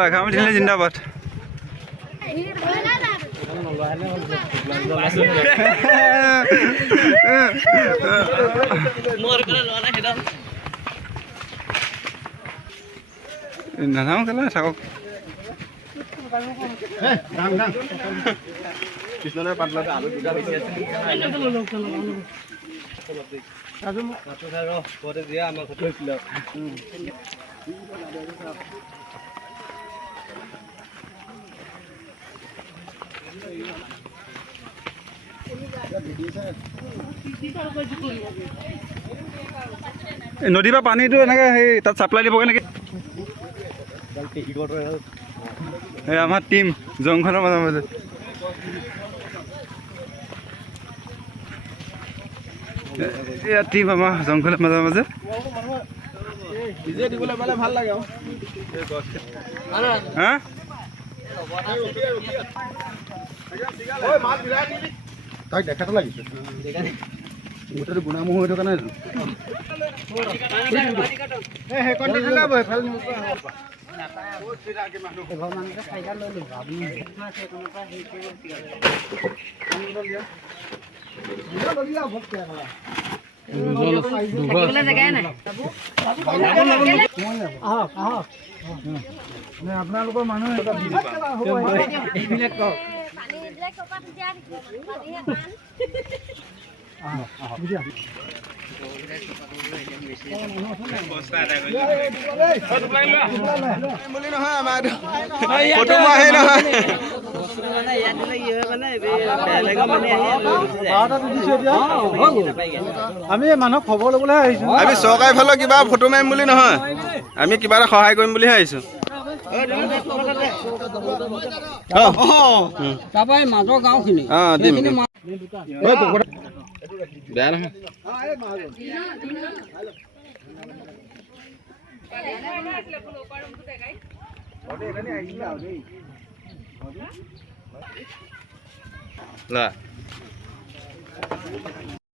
এঘাৰমান জিন্দাবাদ নাযাওঁ কেলে থাকক কৃষ্ণৰ পাতলাতে আলু দুটা বেছি আছে দিয়া আমাৰ ঘৰত হৈছিলে নদীৰ পৰা পানীটো এনেকৈ সেই তাত চাপ্লাই দিবগৈ নেকি এই আমাৰ টিম জংঘলৰ মাজে মাজে এয়া টিম আমাৰ জংঘলৰ মাজে মাজে দিবলৈ পালে ভাল লাগে হা তাক দেখাটো লাগিছে গোটেইটো গুণামুহ হৈ থকা নাই আপোনালোকৰ মানুহ আমি মানুহক খবৰ ল'বলৈ আহিছো আমি চৰকাৰী ফালৰ কিবা ফটো মাৰিম বুলি নহয় আমি কিবা এটা সহায় কৰিম বুলিহে আহিছো মাজৰ গাঁওখিনি বেয়া নহয় লা